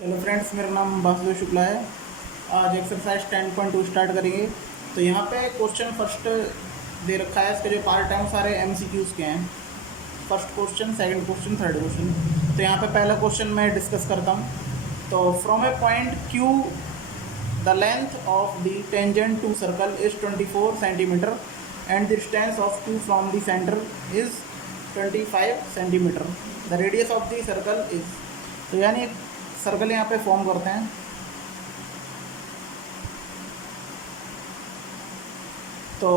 Hello friends, मेरा नाम वासुदेव शुक्ला है। आज एक्सरसाइज 10.2 स्टार्ट करेंगे। तो यहाँ पे क्वेश्चन फर्स्ट दे रखा है। इसके जो पार्ट हैं वो सारे MCQs के हैं। First question, second question, third question. तो यहाँ पे पहला क्वेश्चन मैं डिस्कस करता हूँ। तो from a point Q the length of the tangent to circle is 24 centimetre and the distance of Q from the centre is 25 centimetre. The radius of the circle is. तो यानी circle यहाँ पे form करते हैं। तो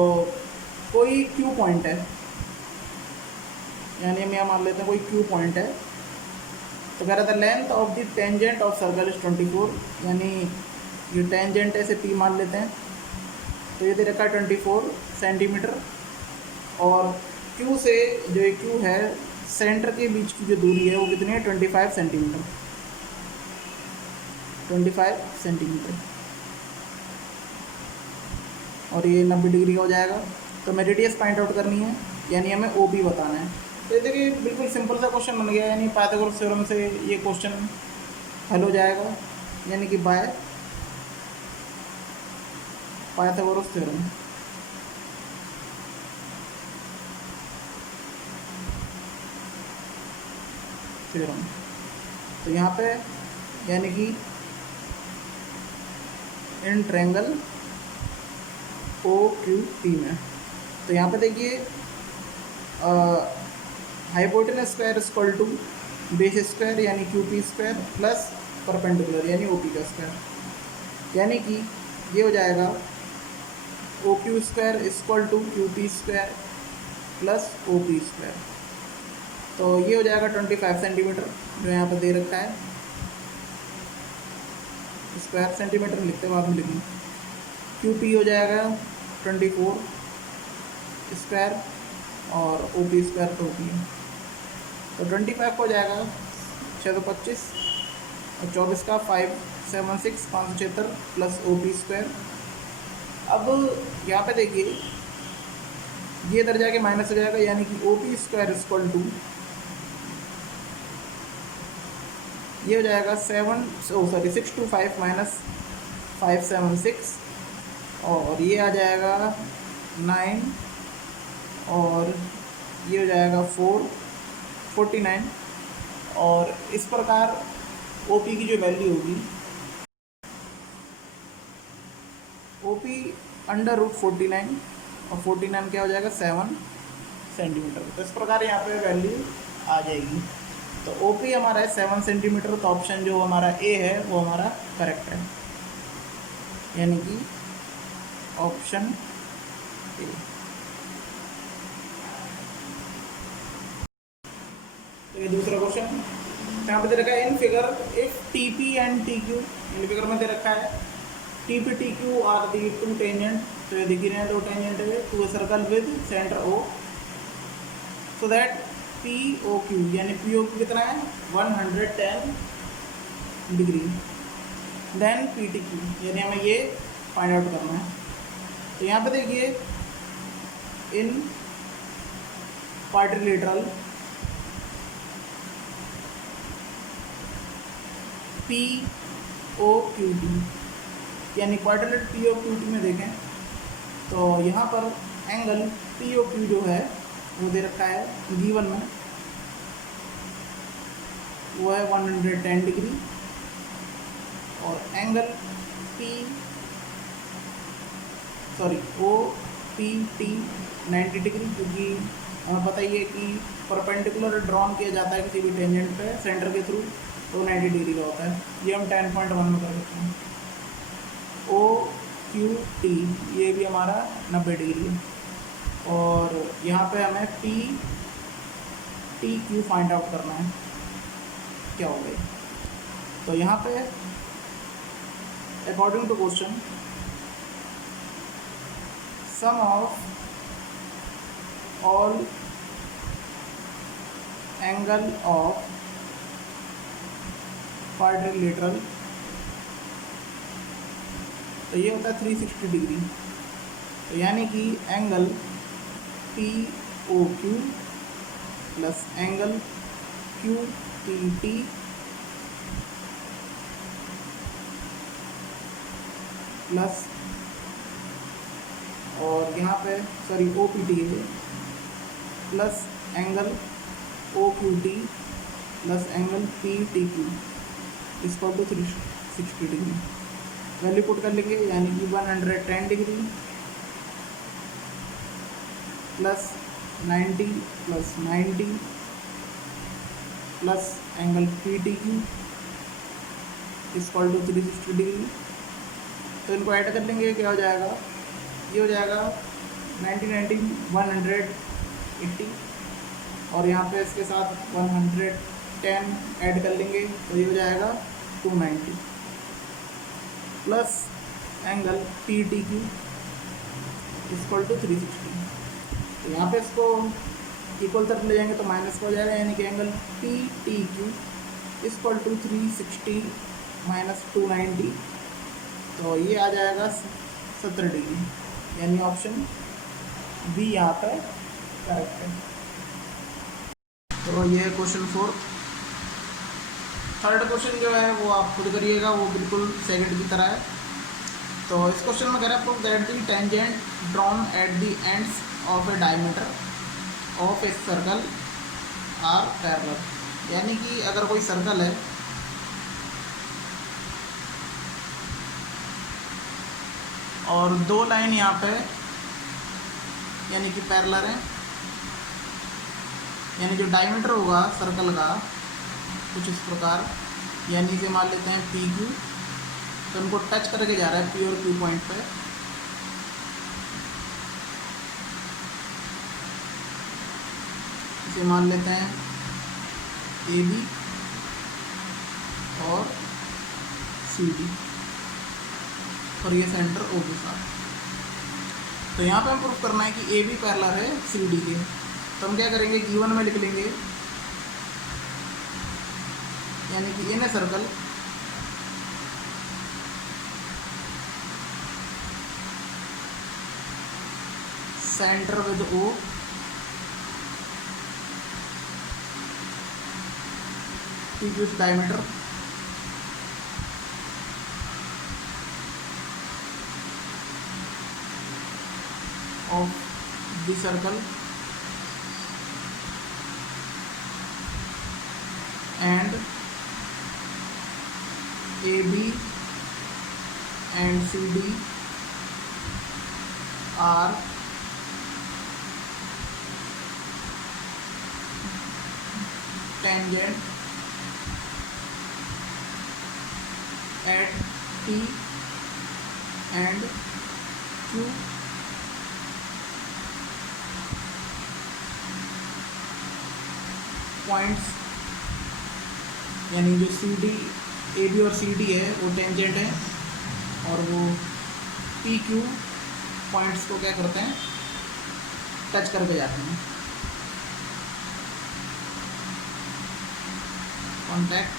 कोई Q point है, यानी हम यहाँ मान लेते हैं कोई क्यू पॉइंट है। तो कह रहा था length of the tangent of circle is 24, यानी ये टेंजेंट ऐसे पी मान लेते हैं। तो ये दे रखा है 24 सेंटीमीटर। और क्यू से जो ये क्यू है, सेंटर के बीच की जो दूरी है वो कितनी है? 25 सेंटीमीटर। 25 सेंटीमीटर और ये 90 डिग्री का हो जाएगा। तो हमें रेडियस फाइंड आउट करनी है, यानी हमें OP बताना है। तो ये देखिए बिल्कुल सिंपल सा क्वेश्चन बन गया, यानी पाइथागोरस थ्योरम से ये क्वेश्चन हल हो जाएगा, यानी कि बाय पाइथागोरस थ्योरम। तो यहाँ पे यानी कि इन ट्रायंगल OQP में, तो यहाँ पे देखिए hypotenuse square equal to base square यानी QP स्क्वायर प्लस परपेंडिकुलर यानी OP का स्क्वायर, यानी कि ये हो जाएगा OQ square equal to QP square plus OP square. तो ये हो जाएगा 25 सेंटीमीटर जो यहाँ पर दे रखा है। स्क्वायर सेंटीमीटर लिखते हैं, बाद में लिखेंगे। QP हो जाएगा 24 स्क्वायर और OP स्क्वायर तो OP है। तो 25 हो जाएगा 625 और 24 का 576 576 प्लस OP स्क्वायर। अब यहाँ पे देखिए ये इधर जाके माइनस हो जाएगा, यानी कि OP स्क्वायर इक्वल टू ये हो जाएगा 625 माइनस 576 और ये आ जाएगा 9 और ये हो जाएगा 449। और इस प्रकार OP की जो वैल्यू होगी, OP √49 और 49 क्या हो जाएगा? 7 सेंटीमीटर। तो इस प्रकार यहाँ पे वैल्यू आ जाएगी। तो OP हमारा है 7 सेंटीमीटर। तो ऑप्शन जो हमारा A है वो हमारा करेक्ट है, यानी कि ऑप्शन A। तो ये दूसरा क्वेश्चन यहाँ पे दे रखा है in figure if TP and TQ, in figure में दे रखा है TP TQ are the two tangent. तो ये दिख रहे हैं दो टेंजेंट है to a circle with centre O, so that POQ यानी POQ कितना है? 110 डिग्री। देन PTQ यानी हमें ये फाइंड आउट करना है। तो यहाँ पे देखिए इन क्वाड्रिलेटरल POQT यानी क्वाड्रिलेटरल POQT में देखें तो यहाँ पर एंगल POQ जो है वो दे रखा है गिवन में, वो है 110 डिग्री। और एंगल OPT 90 डिग्री, क्योंकि हमें पता ही है कि परपेंडिकुलर ड्रॉन किया जाता है किसी भी टेंजेंट पे सेंटर के थ्रू, तो 90 डिग्री का होता है। ये हम 10.1 में कर सकते हैं। OQT ये भी हमारा 90 डिग्री है। और यहाँ पे हमें PTQ फाइंड आउट करना है क्या हो गया। तो यहाँ पे according to question sum of all angle of quadrilateral, तो ये होता है 360 डिग्री। तो यानी कि angle POQ plus angle QPT plus, और यहाँ पे सॉरी ओ पी टी है, plus angle O Q T plus angle P T Q equal to 360 degree. Value put कर लेंगे, यानी कि 110 degree plus 90 plus 90 plus angle P T Q equal to 360 degree. तो इनको ऐड कर लेंगे, क्या हो जाएगा, ये हो जाएगा 90 90 180, और यहाँ पे इसके साथ 110 ऐड कर लेंगे तो ये हो जाएगा 290 plus angle P T Q equal to 360। तो यहाँ पे इसको इक्वल तरफ ले जाएंगे तो माइनस हो जाएगा, यानी कि angle P T Q equal to 360 minus 290, तो ये आ जाएगा 70 डिग्री, यानी ऑप्शन बी यहाँ पे करेक्ट है। तो ये क्वेश्चन 4। थर्ड क्वेश्चन जो है वो आप खुद करिएगा, वो बिल्कुल सेकंड की तरह है। तो इस क्वेश्चन में कह रहा है prove that the tangent drawn at the ends of a diameter of a circle are parallel, यानी कि अगर कोई सर्कल है और दो लाइन यहाँ पे यानी कि पैरेलल है, यानी जो डायमीटर होगा सर्कल का कुछ इस प्रकार, यानी इसे मान लेते हैं पी क्यू, तो उनको टच करके जा रहा है पी और क्यू पॉइंट पे। इसे मान लेते हैं ए बी और सी डी, और ये सेंटर ओ के साथ। तो यहाँ पे हम प्रूफ करना है कि ए बी पैरेलल है सी डी के, तो हम क्या करेंगे, गिवन में लिख लेंगे, यानी कि in a circle centre with O with diameter of the circle and AB and CD are tangent at P and Q points, यानी जो सी डी ए बी और सी डी है वो टेंजेंट है, और वो पी क्यू पॉइंट्स को क्या करते हैं, टच करके जाते हैं। Contact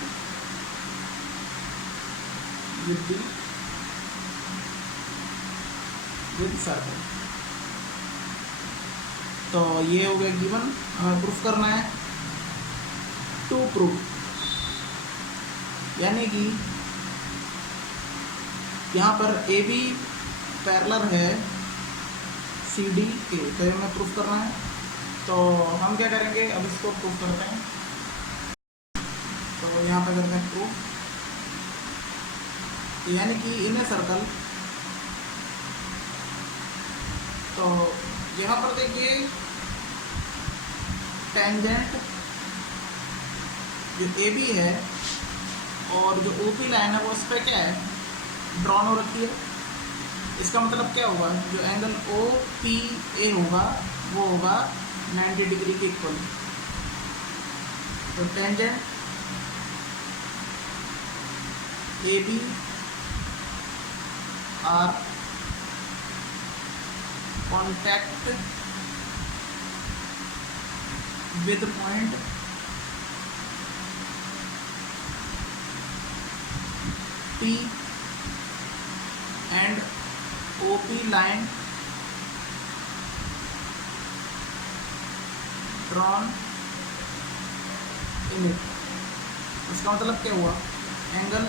with circle. तो ये हो गया गिवन, हमें प्रूफ करना है टू प्रूफ, यानी कि यहाँ पर ए बी पैरेलल है सी डी के, तो हमें प्रूफ करना है। तो हम क्या करेंगे, अब इसको प्रूफ करते हैं। तो यहाँ पे करते हैं प्रूफ, यानी कि इन ए सर्कल, तो यहाँ पर देखिए टेंजेंट जो ए बी है और जो ओ पी लाइन है वो उस पर क्या है, ड्रॉन हो रखी है। इसका मतलब क्या होगा, जो एंगल ओ पी ए होगा वो होगा 90 डिग्री के इक्वल। तो tangent A B are contact with point P and OP line drawn in it। इसका मतलब क्या हुआ, एंगल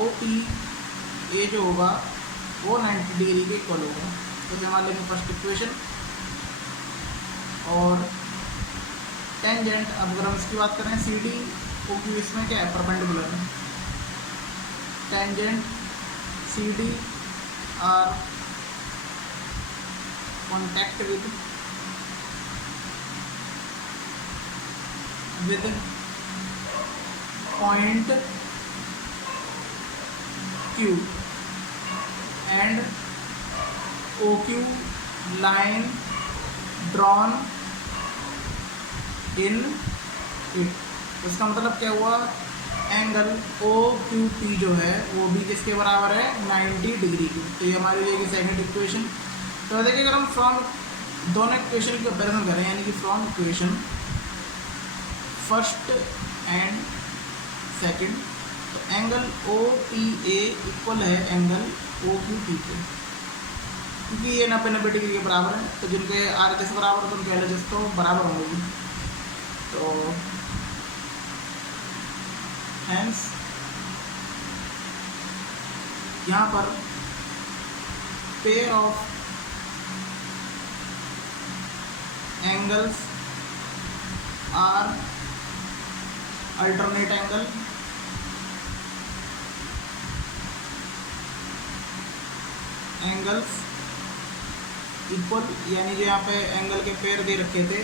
OP ए जो होगा वो 90 डिग्री के इक्वल होगा। तो मान लेंगे फर्स्ट इक्वेशन। और टेंजेंट, अब अगर हम इसकी बात करें सी डी ओ क्यू, इसमें क्या है, परपेंडिकुलर है। Tangent C D are contact with point Q and OQ line drawn in it। इसका मतलब क्या हुआ, एंगल OQP जो है वो भी किसके बराबर है, 90 डिग्री की। तो ये हमारी हो जाएगी सेकेंड इक्वेशन। तो देखिए अगर हम फ्रॉम दोनों इक्वेशन की कंपेरिजन करें, यानी कि from equation first and second, तो एंगल OTA इक्वल है एंगल OQP के, क्योंकि ये 90 डिग्री के बराबर है। तो जिनके RHS बराबर तो उनके LHS तो बराबर होंगे। तो हेंस यहाँ पर pair of angles are alternate angle angles equal, यानी जो यहाँ पे एंगल के पेयर दे रखे थे,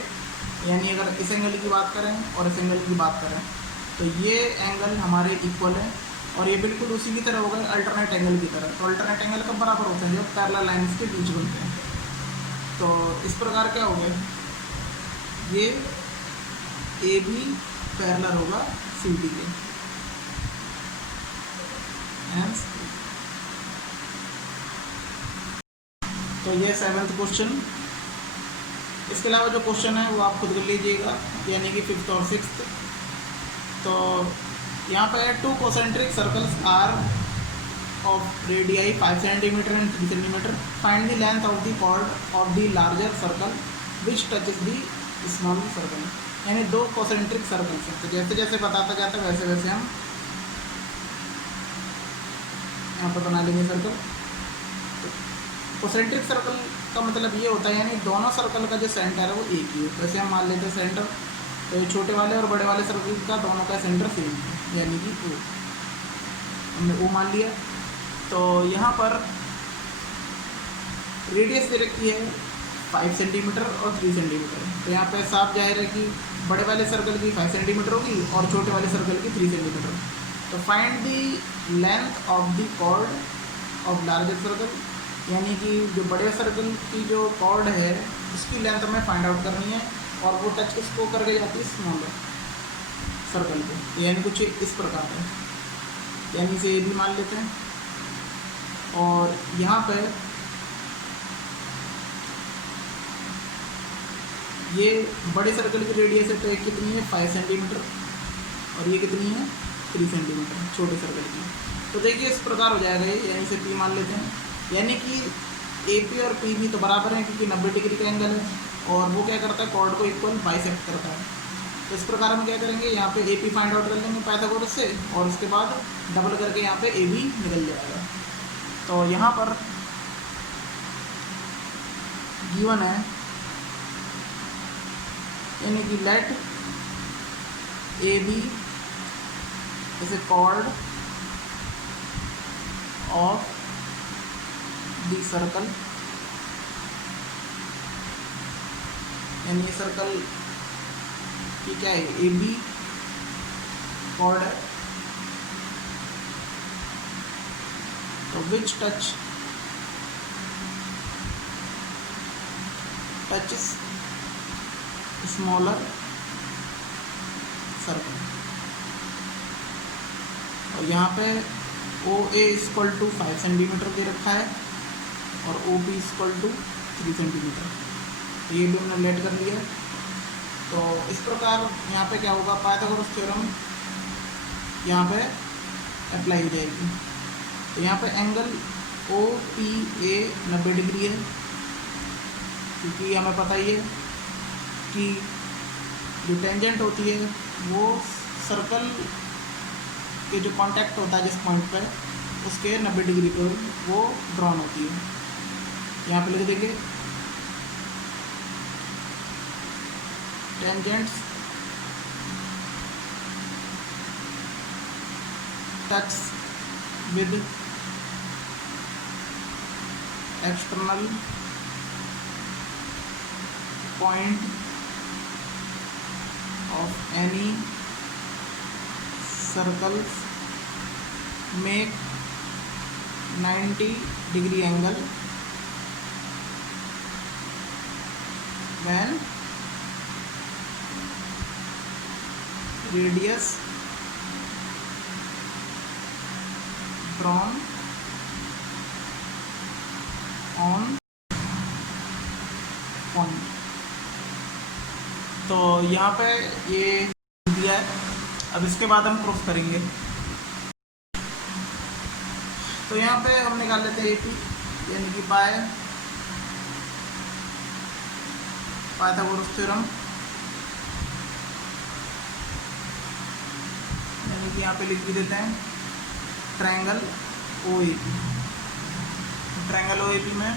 यानी अगर इस एंगल की बात करें और इस एंगल की बात करें तो ये एंगल हमारे इक्वल है और ये बिल्कुल उसी की तरह हो गए अल्टरनेट एंगल की तरह। तो अल्टरनेट एंगल कब बराबर होते हैं, जब पैरेलल लाइंस के बीच बनते हैं। तो इस प्रकार क्या हो गया, ये ए बी पैरेलल होगा सी डी के। तो ये 7th क्वेश्चन। इसके अलावा जो क्वेश्चन है वो आप खुद कर लीजिएगा, यानी कि 5th और 6th। तो यहाँ पे 2 concentric circles are of radii 5 centimetre and 3 centimetre. Find the length of the chord of the larger circle which touches the small circle. यानी 2 concentric सर्कल्स हैं। तो जैसे जैसे बताता जाता है वैसे वैसे हम यहाँ पर बना लेंगे सर्कल। concentric सर्कल का मतलब ये होता है, यानी दोनों सर्कल का जो सेंटर है वो एक ही है। वैसे हम मान लेते हैं सेंटर, तो छोटे वाले और बड़े वाले सर्कल का दोनों का सेंटर सेम है, यानी कि O। हमने O मान लिया। तो यहाँ पर रेडियस दे रखी है 5 सेंटीमीटर और 3 सेंटीमीटर। तो यहाँ पे साफ जाहिर है कि बड़े वाले सर्कल की 5 सेंटीमीटर होगी और छोटे वाले सर्कल की 3 सेंटीमीटर। तो find the length of the chord of larger circle, यानी कि जो बड़े सर्कल की जो कॉर्ड है उसकी लेंथ हमें फाइंड आउट करनी है और वो टच किसको करके जाती है, स्मॉलर सर्कल को। यानी कुछ इस प्रकार है, यानी इसे ये भी मान लेते हैं। और यहाँ पे ये बड़े सर्कल की रेडियस है, तो एक कितनी है 5 सेंटीमीटर और ये कितनी है 3 सेंटीमीटर छोटे सर्कल की। तो देखिए इस प्रकार हो जाएगा ये, यानी इसे P मान लेते हैं। यानी कि AP और PB तो बराबर है क्योंकि 90 डिग्री का एंगल है और वो क्या करता है, कॉर्ड को इक्वल बाइसेक्ट करता है। तो इस प्रकार हम क्या करेंगे, यहाँ पे AP फाइंड आउट कर लेंगे पाइथागोरस से और उसके बाद डबल करके यहाँ पे AB निकल जाएगा। तो यहाँ पर गिवन है, यानी कि let AB is a chord of the circle, यानी सर्कल की क्या है, AB कॉर्ड है। तो विच टचेस स्मॉलर सर्कल। और यहाँ पे OA इक्वल टू 5 सेंटीमीटर दे रखा है और OB इक्वल टू 3 सेंटीमीटर। तो ये भी हमने लेट कर लिया। तो इस प्रकार यहाँ पे क्या होगा, पाइथागोरस थ्योरम यहाँ पे अप्लाई हो जाएगी। तो यहाँ पे एंगल OPA 90 डिग्री है, क्योंकि हमें पता ही है कि जो टेंजेंट होती है वो सर्कल के जो कांटेक्ट होता है जिस पॉइंट पे उसके 90 डिग्री पर वो ड्रॉन होती है। यहाँ पे लिख देंगे tangents touch with external point of any circles make 90 degree angle when radius drawn on point। तो यहाँ पे ये दिया है। अब इसके बाद हम प्रूफ करेंगे। तो यहाँ पे हम निकाल लेते हैं एपी यानी कि पाइथागोरस थ्योरम, यानी कि यहाँ पे लिख भी देते हैं ट्रायंगल ओएपी। ट्रायंगल ओएपी में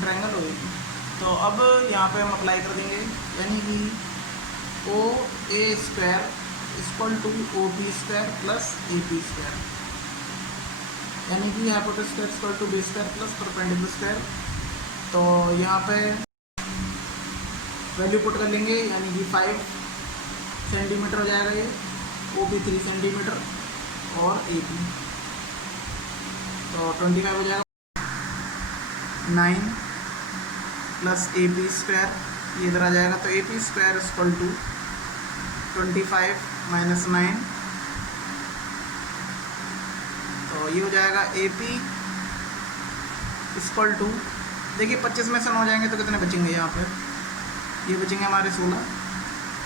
ट्रायंगल ओएपी। तो अब यहाँ पे हम अप्लाई कर देंगे, यानी कि O A square equal to O B square plus A P square, यानी कि hypotenuse square equal to B square plus perpendicular square. तो यहाँ पे वैल्यू पुट कर लेंगे, यानी कि 5 सेंटीमीटर हो जाएगा ये, ओ बी 3 सेंटीमीटर और ए पी तो 25 हो जाएगा। 9 प्लस ए पी स्क्वायर ये इधर आ जाएगा, तो A P square equal to 25 minus 9, तो ये हो जाएगा ए पी इक्वल टू, देखिए 25 में से 9 जाएंगे तो कितने बचेंगे, यहाँ पे ये बचेंगे हमारे 16,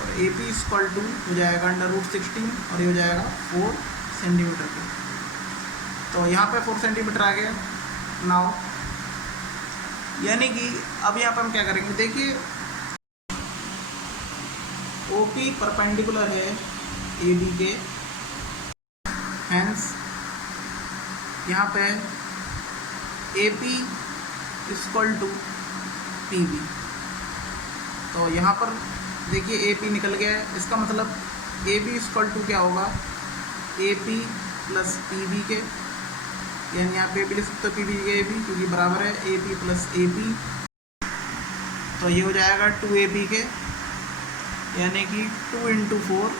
और ए पी इक्वल टू हो जाएगा √16 और ये हो जाएगा 4 सेंटीमीटर पे। तो यहाँ पे 4 सेंटीमीटर आ गया नाउ, यानी कि अब यहाँ पे हम क्या करेंगे, देखिए ओ पी परपेंडिकुलर है ए बी के, हैंस यहाँ पे A P equal to P B. तो यहाँ पर देखिए ए पी निकल गया है, इसका मतलब ए बी इक्वल टू क्या होगा, A P plus P B के, यानी यहाँ पे भी लिख सकते हो पी बी के ए बी, क्योंकि बराबर है ए पी प्लस ए पी। तो ये हो जाएगा 2ab के, यानी कि 2 × 4,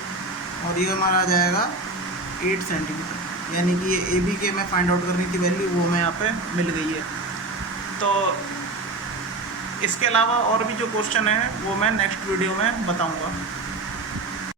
और ये हमारा आ जाएगा 8 सेंटीमीटर, यानी कि ये ab के मैं फाइंड आउट करनी थी वैल्यू, वो मैं यहाँ पे मिल गई है। तो इसके अलावा और भी जो क्वेश्चन है वो मैं नेक्स्ट वीडियो में बताऊँगा।